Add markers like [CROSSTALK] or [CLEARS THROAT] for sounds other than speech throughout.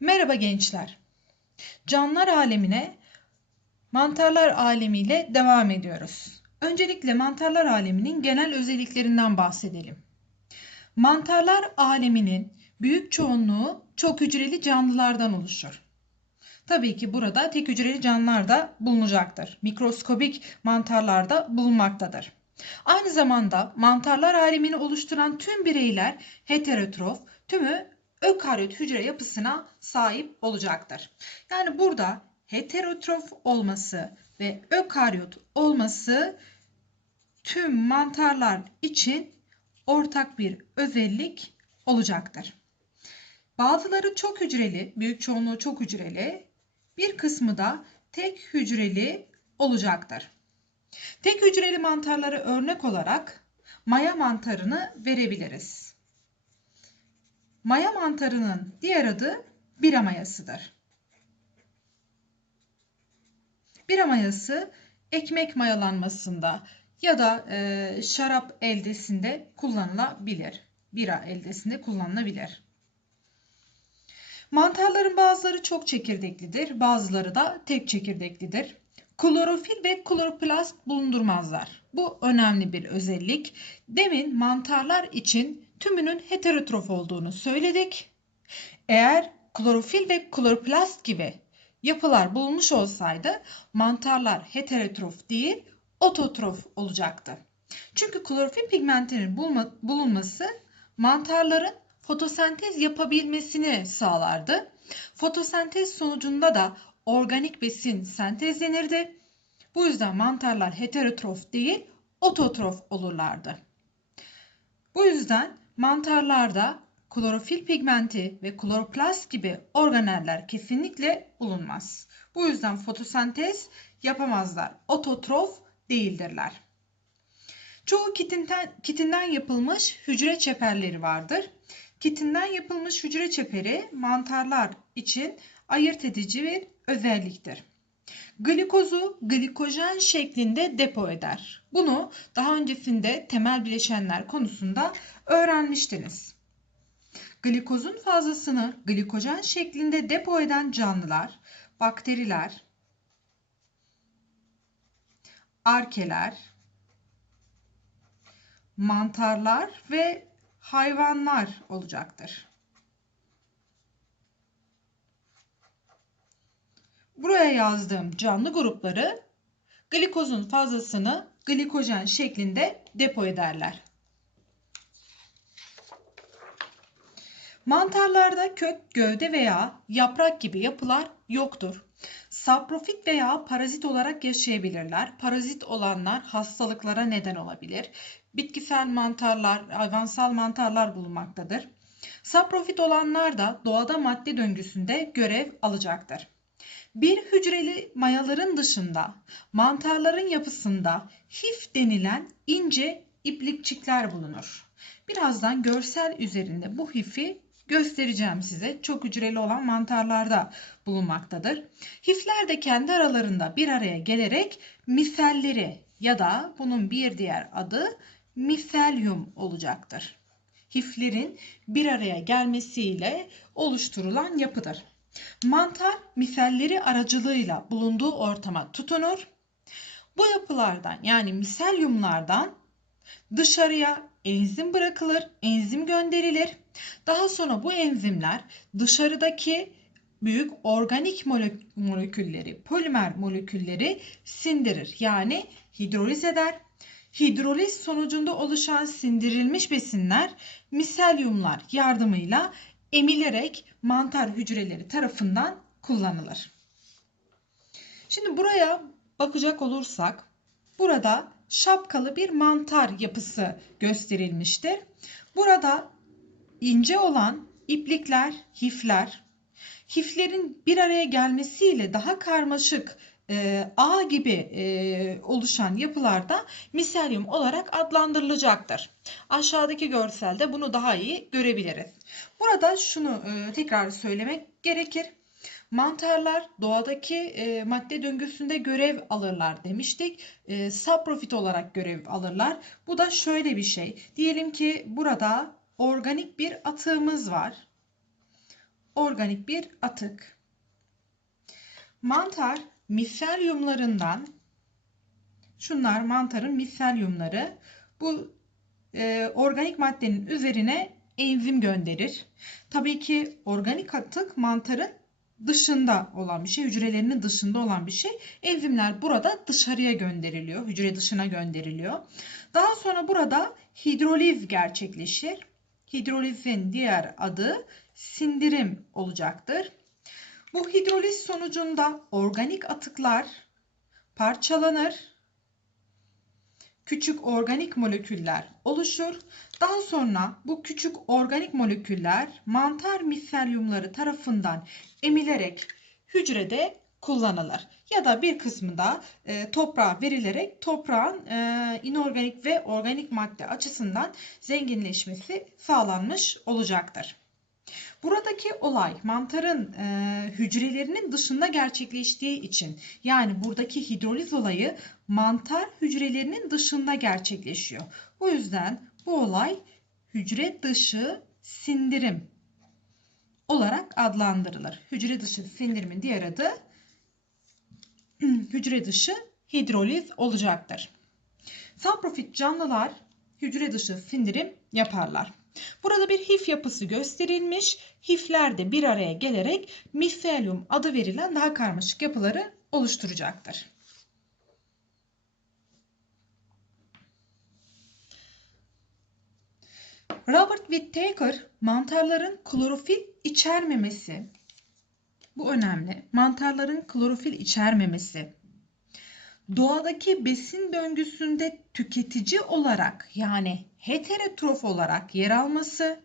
Merhaba gençler. Canlılar alemine mantarlar alemiyle devam ediyoruz. Öncelikle mantarlar aleminin genel özelliklerinden bahsedelim. Mantarlar aleminin büyük çoğunluğu çok hücreli canlılardan oluşur. Tabii ki burada tek hücreli canlılar da bulunacaktır. Mikroskobik mantarlar da bulunmaktadır. Aynı zamanda mantarlar alemini oluşturan tüm bireyler heterotrof, tümü ökaryot hücre yapısına sahip olacaktır. Yani burada heterotrof olması ve ökaryot olması tüm mantarlar için ortak bir özellik olacaktır. Bazıları çok hücreli, büyük çoğunluğu çok hücreli, bir kısmı da tek hücreli olacaktır. Tek hücreli mantarları örnek olarak maya mantarını verebiliriz. Maya mantarının diğer adı bira mayasıdır. Bira mayası ekmek mayalanmasında ya da e, şarap eldesinde kullanılabilir. Bira eldesinde kullanılabilir. Mantarların bazıları çok çekirdeklidir, bazıları da tek çekirdeklidir. Klorofil ve kloroplast bulundurmazlar. Bu önemli bir özellik. Demin mantarlar için tümünün heterotrof olduğunu söyledik. Eğer klorofil ve kloroplast gibi yapılar bulunmuş olsaydı mantarlar heterotrof değil ototrof olacaktı. Çünkü klorofil pigmentinin bulunması mantarların fotosentez yapabilmesini sağlardı. Fotosentez sonucunda da organik besin sentezlenirdi. Bu yüzden mantarlar heterotrof değil ototrof olurlardı. Bu yüzden mantarlarda klorofil pigmenti ve kloroplast gibi organeller kesinlikle bulunmaz. Bu yüzden fotosentez yapamazlar. Ototrof değildirler. Çoğu kitinden, kitinden yapılmış hücre çeperleri vardır. Kitinden yapılmış hücre çeperi mantarlar için ayırt edici bir özelliktir. Glikozu glikojen şeklinde depo eder. Bunu daha öncesinde temel bileşenler konusunda öğrenmiştiniz. Glikozun fazlasını glikojen şeklinde depo eden canlılar, bakteriler, arkeler, mantarlar ve hayvanlar olacaktır. Buraya yazdığım canlı grupları glikozun fazlasını glikojen şeklinde depo ederler. Mantarlarda kök, gövde veya yaprak gibi yapılar yoktur. Saprofit veya parazit olarak yaşayabilirler. Parazit olanlar hastalıklara neden olabilir. Bitkisel mantarlar, hayvansal mantarlar bulunmaktadır. Saprofit olanlar da doğada madde döngüsünde görev alacaktır. Bir hücreli mayaların dışında mantarların yapısında hif denilen ince iplikçikler bulunur. Birazdan görsel üzerinde bu hifi göstereceğim size. Çok hücreli olan mantarlarda bulunmaktadır. Hifler de kendi aralarında bir araya gelerek miselleri ya da bunun bir diğer adı miselyum olacaktır. Hiflerin bir araya gelmesiyle oluşturulan yapıdır. Mantar miselleri aracılığıyla bulunduğu ortama tutunur. Bu yapılardan yani miselyumlardan dışarıya enzim bırakılır, enzim gönderilir. Daha sonra bu enzimler dışarıdaki büyük organik molekülleri, polimer molekülleri sindirir. Yani hidroliz eder. Hidroliz sonucunda oluşan sindirilmiş besinler miselyumlar yardımıyla emilerek mantar hücreleri tarafından kullanılır. Şimdi buraya bakacak olursak burada şapkalı bir mantar yapısı gösterilmiştir. Burada ince olan iplikler, hifler, hiflerin bir araya gelmesiyle daha karmaşık e, ağ gibi e, oluşan yapılarda miselyum olarak adlandırılacaktır. Aşağıdaki görselde bunu daha iyi görebiliriz. Burada şunu e, tekrar söylemek gerekir. Mantarlar doğadaki e, madde döngüsünde görev alırlar demiştik. E, saprofit olarak görev alırlar. Bu da şöyle bir şey. Diyelim ki burada organik bir atığımız var. organik bir atık. Mantar miselyumlarından şunlar mantarın miselyumları. Bu e, organik maddenin üzerine enzim gönderir. Tabii ki organik atık mantarın dışında olan bir şey, hücrelerinin dışında olan bir şey. Enzimler burada dışarıya gönderiliyor, hücre dışına gönderiliyor. Daha sonra burada hidroliz gerçekleşir. Hidrolizin diğer adı sindirim olacaktır. Bu hidroliz sonucunda organik atıklar parçalanır. Küçük organik moleküller oluşur. Daha sonra bu küçük organik moleküller mantar miselyumları tarafından emilerek hücrede kullanılır. Ya da bir kısmı da e, toprağa verilerek toprağın e, inorganik ve organik madde açısından zenginleşmesi sağlanmış olacaktır. Buradaki olay mantarın e, hücrelerinin dışında gerçekleştiği için yani buradaki hidroliz olayı mantar hücrelerinin dışında gerçekleşiyor. Bu yüzden bu olay hücre dışı sindirim olarak adlandırılır. Hücre dışı sindirimin diğer adı [CLEARS THROAT] hücre dışı hidroliz olacaktır. Saprofit canlılar hücre dışı sindirim yaparlar. Burada bir hif yapısı gösterilmiş. Hifler de bir araya gelerek miselyum adı verilen daha karmaşık yapıları oluşturacaktır. Robert Whittaker mantarların klorofil içermemesi bu önemli. Mantarların klorofil içermemesi doğadaki besin döngüsünde tüketici olarak yani heterotrof olarak yer alması,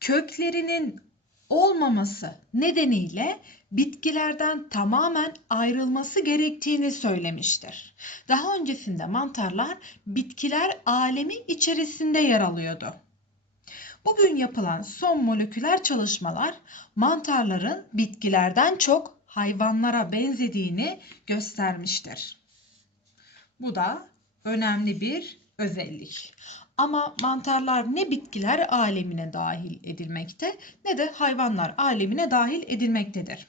köklerinin olmaması nedeniyle bitkilerden tamamen ayrılması gerektiğini söylemiştir. Daha öncesinde mantarlar bitkiler alemi içerisinde yer alıyordu. Bugün yapılan son moleküler çalışmalar mantarların bitkilerden çok hayvanlara benzediğini göstermiştir. Bu da önemli bir özellik. Ama mantarlar ne bitkiler alemine dahil edilmekte ne de hayvanlar alemine dahil edilmektedir.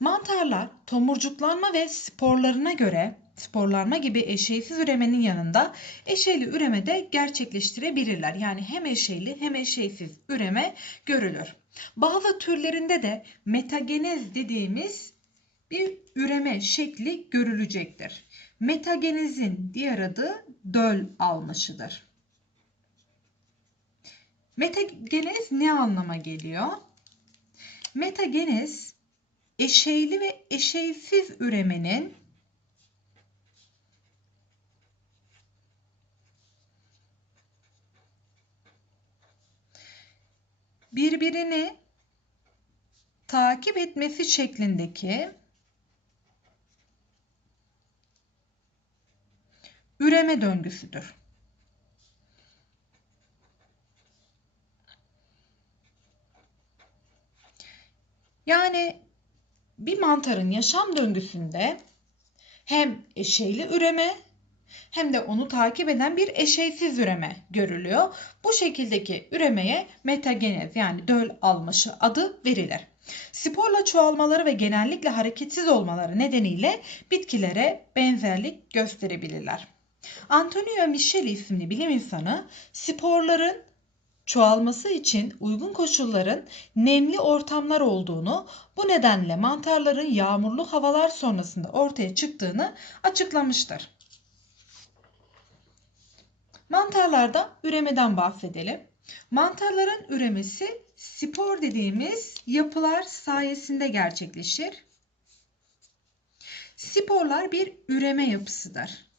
Mantarlar tomurcuklanma ve sporlarına göre sporlanma gibi eşeysiz üremenin yanında eşeyli üreme de gerçekleştirebilirler. Yani hem eşeyli hem eşeysiz üreme görülür. Bazı türlerinde de metagenez dediğimiz bir üreme şekli görülecektir. Metagenezin diğer adı döl almışıdır. Metagenez ne anlama geliyor? Metagenez eşeyli ve eşeysiz üremenin birbirini takip etmesi şeklindeki üreme döngüsüdür. Yani bir mantarın yaşam döngüsünde hem eşeyli üreme hem de onu takip eden bir eşeysiz üreme görülüyor. Bu şekildeki üremeye metagenez yani döl almışı adı verilir. Sporla çoğalmaları ve genellikle hareketsiz olmaları nedeniyle bitkilere benzerlik gösterebilirler. Antonio Micheli isimli bilim insanı sporların çoğalması için uygun koşulların nemli ortamlar olduğunu, bu nedenle mantarların yağmurlu havalar sonrasında ortaya çıktığını açıklamıştır. Mantarlarda üremeden bahsedelim. Mantarların üremesi spor dediğimiz yapılar sayesinde gerçekleşir. Sporlar bir üreme yapısıdır.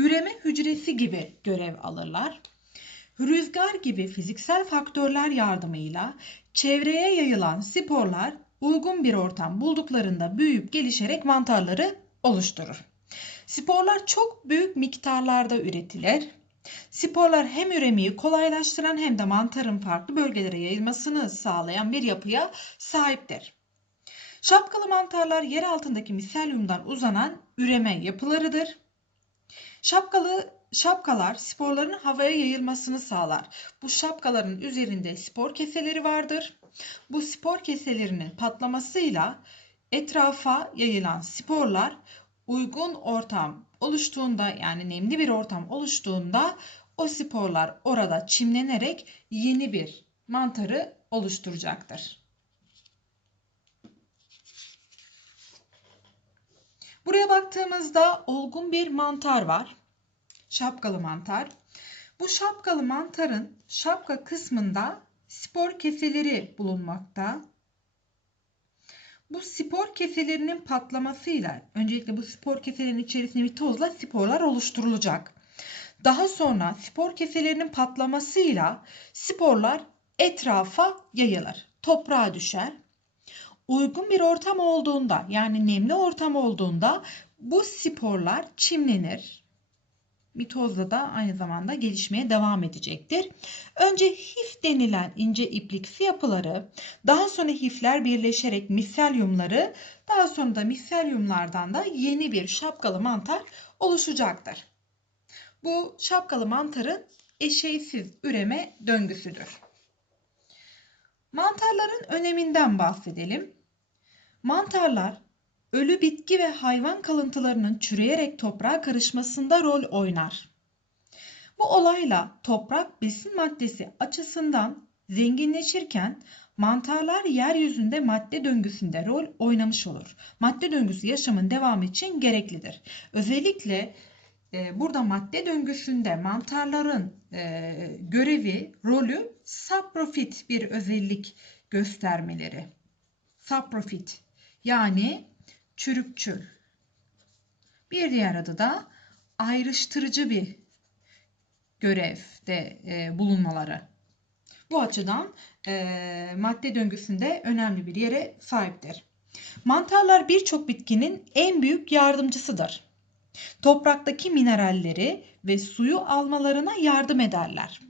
Üreme hücresi gibi görev alırlar. Rüzgar gibi fiziksel faktörler yardımıyla çevreye yayılan sporlar uygun bir ortam bulduklarında büyüyüp gelişerek mantarları oluşturur. Sporlar çok büyük miktarlarda üretilir. Sporlar hem üremeyi kolaylaştıran hem de mantarın farklı bölgelere yayılmasını sağlayan bir yapıya sahiptir. Şapkalı mantarlar yer altındaki miselyumdan uzanan üreme yapılarıdır. Şapkalı şapkalar sporların havaya yayılmasını sağlar. Bu şapkaların üzerinde spor keseleri vardır. Bu spor keselerinin patlamasıyla etrafa yayılan sporlar uygun ortam oluştuğunda yani nemli bir ortam oluştuğunda o sporlar orada çimlenerek yeni bir mantarı oluşturacaktır. Buraya baktığımızda olgun bir mantar var. Şapkalı mantar. Bu şapkalı mantarın şapka kısmında spor keseleri bulunmakta. Bu spor keselerinin patlamasıyla öncelikle bu spor keselerinin içerisinde bir tozla sporlar oluşturulacak. Daha sonra spor keselerinin patlamasıyla sporlar etrafa yayılır. Toprağa düşer. Uygun bir ortam olduğunda yani nemli ortam olduğunda bu sporlar çimlenir. Mitozla da aynı zamanda gelişmeye devam edecektir. Önce hif denilen ince ipliksi yapıları, daha sonra hifler birleşerek miselyumları, daha sonra da miselyumlardan da yeni bir şapkalı mantar oluşacaktır. Bu şapkalı mantarın eşeysiz üreme döngüsüdür. Mantarların öneminden bahsedelim. Mantarlar ölü bitki ve hayvan kalıntılarının çürüyerek toprağa karışmasında rol oynar. Bu olayla toprak besin maddesi açısından zenginleşirken mantarlar yeryüzünde madde döngüsünde rol oynamış olur. Madde döngüsü yaşamın devamı için gereklidir. Özellikle e, burada madde döngüsünde mantarların e, görevi, rolü saprofit bir özellik göstermeleri. Saprofit yani çürükçül. Bir diğer adı da ayrıştırıcı bir görevde e, bulunmaları. Bu açıdan e, madde döngüsünde önemli bir yere sahiptir. Mantarlar birçok bitkinin en büyük yardımcısıdır. Topraktaki mineralleri ve suyu almalarına yardım ederler.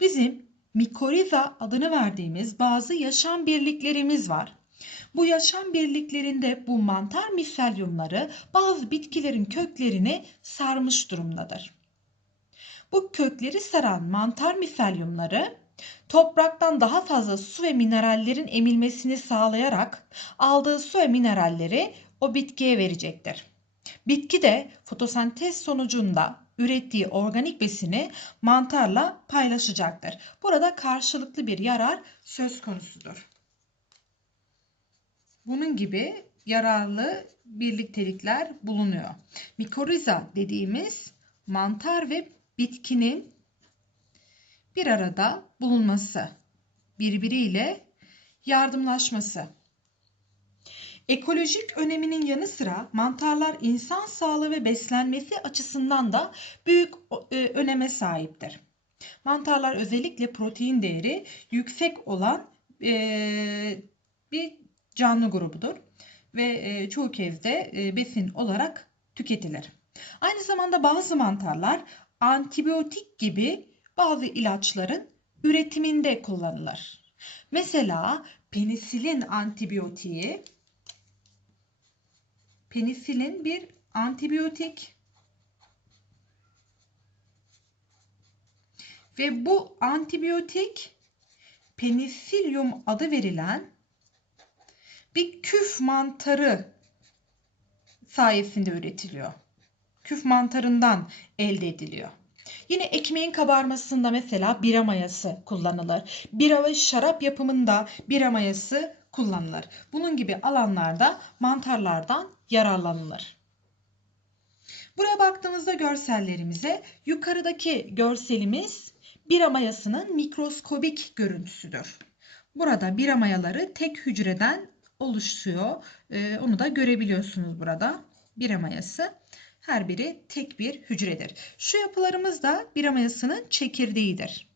Bizim mikoriza adını verdiğimiz bazı yaşam birliklerimiz var. Bu yaşam birliklerinde bu mantar miselyumları bazı bitkilerin köklerini sarmış durumdadır. Bu kökleri saran mantar miselyumları topraktan daha fazla su ve minerallerin emilmesini sağlayarak aldığı su ve mineralleri o bitkiye verecektir. Bitki de fotosentez sonucunda ürettiği organik besini mantarla paylaşacaktır. Burada karşılıklı bir yarar söz konusudur. Bunun gibi yararlı birliktelikler bulunuyor. Mikoriza dediğimiz mantar ve bitkinin bir arada bulunması, birbiriyle yardımlaşması. Ekolojik öneminin yanı sıra mantarlar insan sağlığı ve beslenmesi açısından da büyük e, öneme sahiptir. Mantarlar özellikle protein değeri yüksek olan e, bir canlı grubudur ve e, çoğu kez de e, besin olarak tüketilir. Aynı zamanda bazı mantarlar antibiyotik gibi bazı ilaçların üretiminde kullanılır. Mesela penisilin antibiyotiği penisilin bir antibiyotik ve bu antibiyotik penisilium adı verilen bir küf mantarı sayesinde üretiliyor. Küf mantarından elde ediliyor. Yine ekmeğin kabarmasında mesela bira mayası kullanılır. Bira ve şarap yapımında bira mayası kullanılır. Bunun gibi alanlarda mantarlardan yararlanılır. Buraya baktığımızda görsellerimize yukarıdaki görselimiz bira mayasının mikroskobik görüntüsüdür. Burada bira mayaları tek hücreden oluşuyor. Ee, onu da görebiliyorsunuz burada. Bira mayası. Her biri tek bir hücredir. Şu yapılarımız da bira mayasının çekirdeğidir.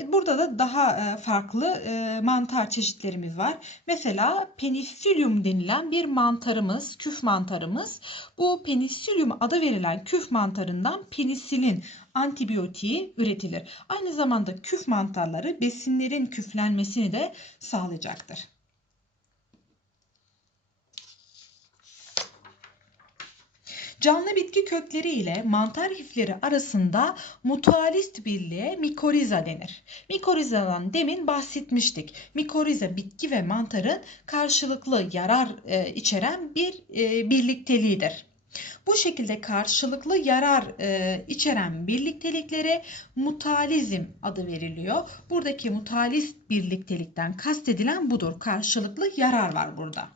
E, burada da daha e, farklı e, mantar çeşitlerimiz var. Mesela penicillium denilen bir mantarımız, küf mantarımız. Bu penicillium adı verilen küf mantarından penisilin antibiyotiği üretilir. Aynı zamanda küf mantarları besinlerin küflenmesini de sağlayacaktır. Canlı bitki kökleri ile mantar hifleri arasında mutualist birliğe mikoriza denir. Mikorizadan demin bahsetmiştik. Mikoriza bitki ve mantarın karşılıklı yarar e, içeren bir e, birlikteliğidir. Bu şekilde karşılıklı yarar e, içeren birlikteliklere mutualizm adı veriliyor. Buradaki mutualist birliktelikten kastedilen budur. Karşılıklı yarar var burada.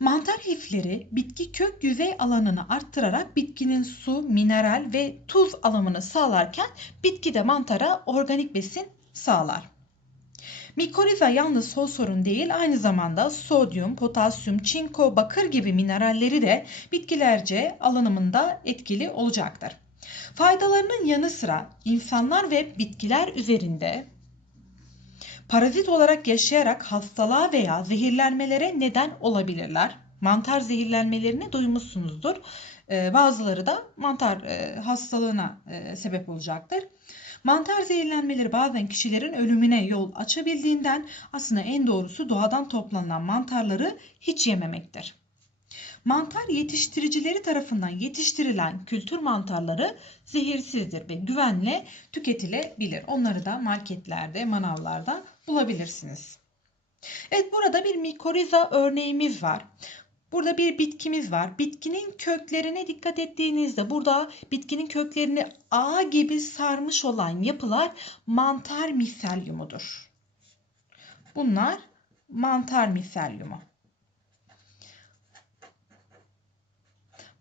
Mantar hifleri bitki kök yüzey alanını arttırarak bitkinin su, mineral ve tuz alımını sağlarken bitki de mantara organik besin sağlar. Mikoriza yalnız fosforun değil aynı zamanda sodyum, potasyum, çinko, bakır gibi mineralleri de bitkilerce alınımında etkili olacaktır. Faydalarının yanı sıra insanlar ve bitkiler üzerinde parazit olarak yaşayarak hastalığa veya zehirlenmelere neden olabilirler. Mantar zehirlenmelerini duymuşsunuzdur. Ee, bazıları da mantar e, hastalığına e, sebep olacaktır. Mantar zehirlenmeleri bazen kişilerin ölümüne yol açabildiğinden aslında en doğrusu doğadan toplanan mantarları hiç yememektir. Mantar yetiştiricileri tarafından yetiştirilen kültür mantarları zehirsizdir ve güvenle tüketilebilir. Onları da marketlerde, manavlarda bulabilirsiniz. Evet burada bir mikoriza örneğimiz var. Burada bir bitkimiz var. Bitkinin köklerine dikkat ettiğinizde burada bitkinin köklerini ağ gibi sarmış olan yapılar mantar miselyumudur. Bunlar mantar miselyumu.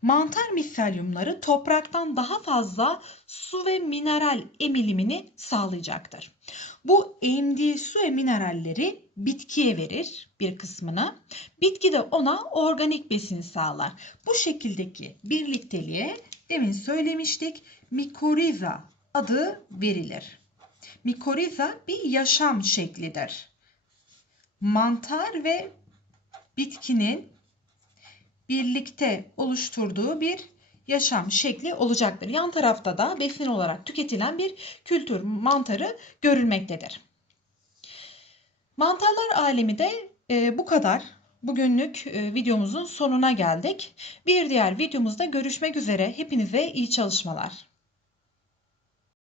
Mantar miselyumları topraktan daha fazla su ve mineral emilimini sağlayacaktır. Bu emdiği su ve mineralleri bitkiye verir bir kısmını. Bitki de ona organik besin sağlar. Bu şekildeki birlikteliğe demin söylemiştik mikoriza adı verilir. Mikoriza bir yaşam şeklidir. Mantar ve bitkinin birlikte oluşturduğu bir yaşam şekli olacaktır. Yan tarafta da besin olarak tüketilen bir kültür mantarı görülmektedir. Mantarlar alemi de e, bu kadar. Bugünlük e, videomuzun sonuna geldik. Bir diğer videomuzda görüşmek üzere. Hepinize iyi çalışmalar.